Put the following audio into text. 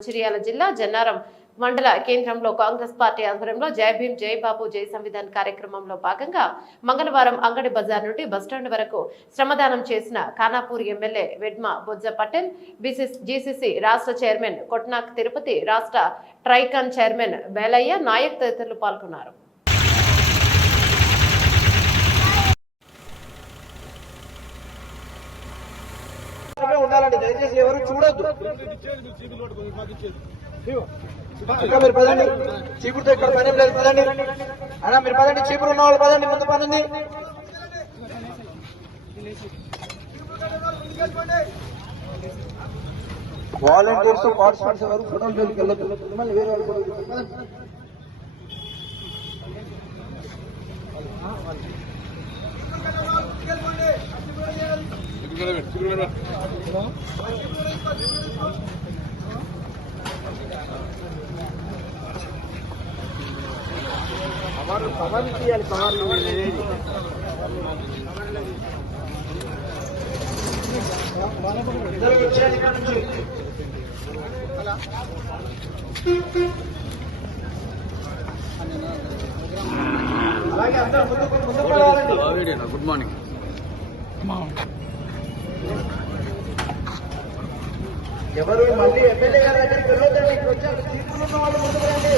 మంచిర్యాల జిల్లా జన్నారం మండల కేంద్రంలో కాంగ్రెస్ పార్టీ ఆధ్వర్యంలో జై భీం జై బాబు జై సంవిధాన్ కార్యక్రమంలో భాగంగా మంగళవారం అంగడి బజార్ నుండి బస్టాండ్ వరకు శ్రమదానం చేసిన ఖానాపూర్ ఎమ్మెల్యే వెడ్మ బొజ్జ పటేల్ జీసీసీ రాష్ట్ర చైర్మన్ కొట్నాక్ తిరుపతి రాష్ట్ర ట్రైకాన్ చైర్మన్ వేలయ్య నాయక్ తదితరులు పాల్గొన్నారు. ఉండాలండి దయచేసి ఎవరు చూడొద్దు. ఇంకా మీరు పదండి. చీపురుతో ఇక్కడ పని లేదు పదండి. అన్నా మీరు పదండి చీపురు ఉన్న వాళ్ళు పదండి ముందు పదండి. వాలంటీర్స్ పార్టిసిపెంట్స్ ఎవరు ఫోటోలు జోలికి వెళ్ళొద్దు. మిమ్మల్ని వేరే వాళ్ళు కూడా కవర్లు కవర్లు తీయాలి. ఇద్దరు ఇక్కడ నుంచి. రావాలండి గుడ్ మార్నింగ్ ఎవరు మళ్ళీ ఎమ్మెల్యే గారి దగ్గరికి వెళ్ళొద్దండి. ఇక్కడ వచ్చారు సీట్లు ఉన్న వాళ్ళు ముందుకు రండి.